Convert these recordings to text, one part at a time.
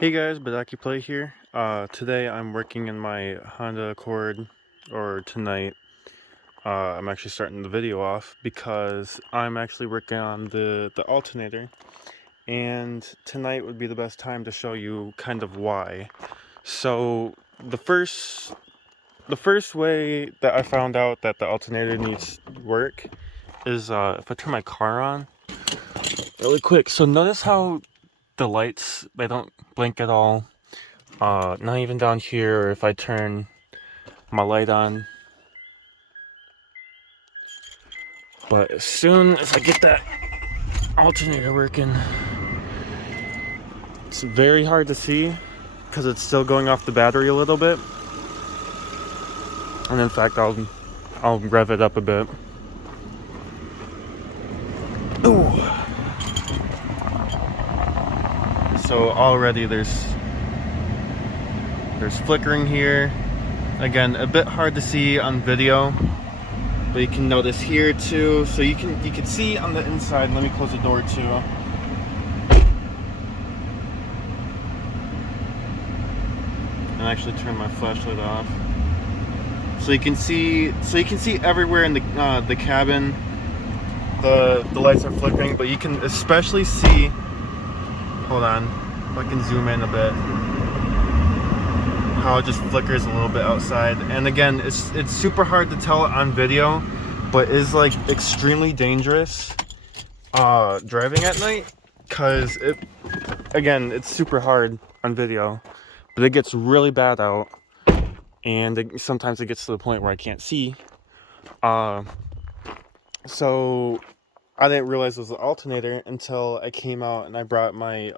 Hey guys, Play here. Today I'm working in my Honda Accord, or tonight. I'm actually starting the video off because I'm actually working on the alternator, and tonight would be the best time to show you kind of why. So the first way that I found out that the alternator needs work is if I turn my car on really quick. So notice how the lights, they don't blink at all. Not even down here, or if I turn my light on. But as soon as I get that alternator working, it's very hard to see because it's still going off the battery a little bit. And in fact, I'll rev it up a bit. Ooh. So already there's flickering here. Again, a bit hard to see on video, but you can notice here too. So you can see on the inside. Let me close the door too. And actually turn my flashlight off. So you can see everywhere in the cabin. The lights are flickering, but you can especially see. Hold on, if I can zoom in a bit. How it just flickers a little bit outside. And again, it's super hard to tell on video, but is like extremely dangerous driving at night, because it's super hard on video, but it gets really bad out, and sometimes it gets to the point where I can't see. So I didn't realize it was an alternator until I came out and I brought my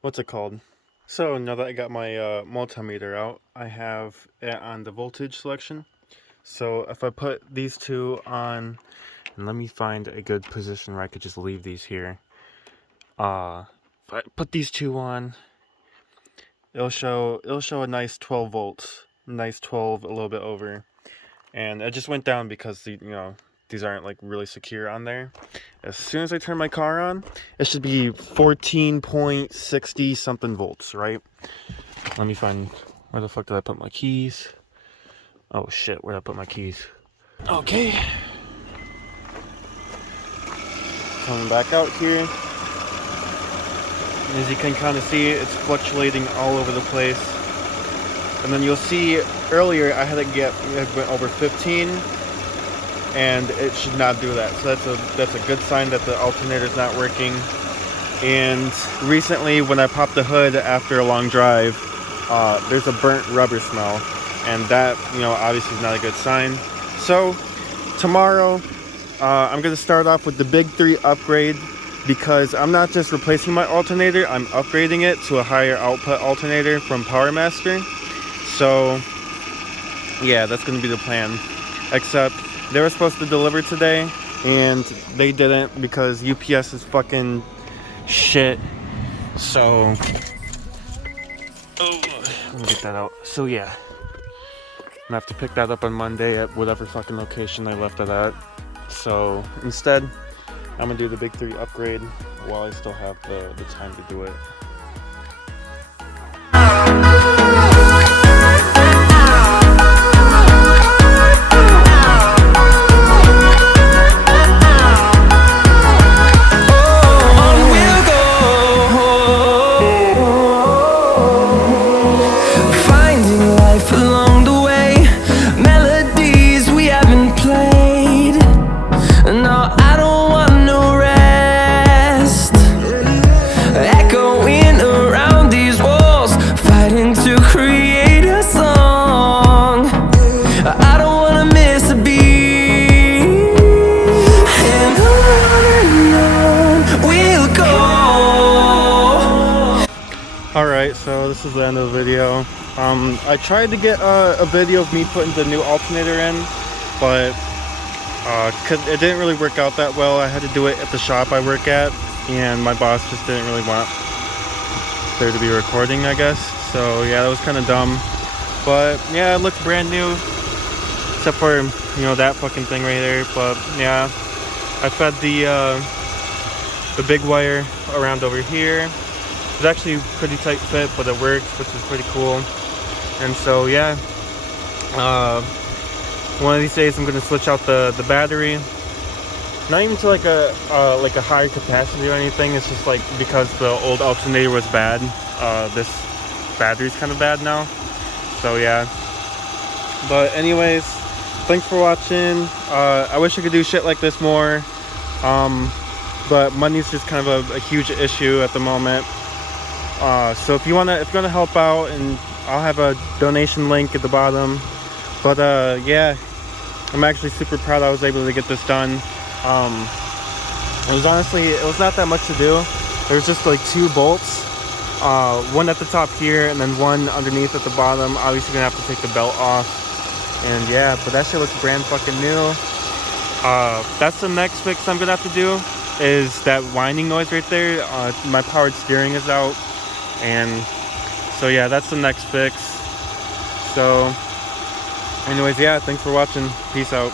what's it called? So now that I got my multimeter out, I have it on the voltage selection. So if I put these two on, and let me find a good position where I could just leave these here. If I put these two on, it'll show a nice 12 volts, nice 12, a little bit over, and it just went down because these aren't like really secure on there. As soon as I turn my car on, it should be 14.60 something volts, right? Let me find, where the fuck did I put my keys? Oh shit, where did I put my keys? Okay. Coming back out here. As you can kind of see, it's fluctuating all over the place. And then you'll see earlier I had it went over 15. And it should not do that. So that's a good sign that the alternator is not working. And recently, when I popped the hood after a long drive, there's a burnt rubber smell, and that obviously is not a good sign. So tomorrow, I'm gonna start off with the big 3 upgrade, because I'm not just replacing my alternator, I'm upgrading it to a higher output alternator from PowerMaster. So yeah, that's gonna be the plan. Except they were supposed to deliver today, and they didn't because UPS is fucking shit. So, let me get that out. So yeah, I'm gonna have to pick that up on Monday at whatever fucking location I left it at. So instead, I'm gonna do the big 3 upgrade while I still have the time to do it. Alright, so this is the end of the video. I tried to get a video of me putting the new alternator in, but it didn't really work out that well. I had to do it at the shop I work at, and my boss just didn't really want there to be recording, I guess. So yeah, that was kind of dumb. But yeah, it looks brand new, except for that fucking thing right there. But yeah, I fed the big wire around over here. It's actually a pretty tight fit, but it works, which is pretty cool. And so yeah, one of these days I'm gonna switch out the battery. Not even to like a higher capacity or anything. It's just like because the old alternator was bad. This battery's kind of bad now. So yeah. But anyways, thanks for watching. I wish I could do shit like this more. But money's just kind of a huge issue at the moment. So if you wanna help out, and I'll have a donation link at the bottom. But yeah, I'm actually super proud I was able to get this done. It was not that much to do. There's just like 2 bolts, one at the top here and then one underneath at the bottom. Obviously gonna have to take the belt off, and yeah, but that shit looks brand fucking new. That's the next fix I'm gonna have to do, is that whining noise right there. My powered steering is out, and so yeah, that's the next fix. So anyways, yeah, thanks for watching. Peace out.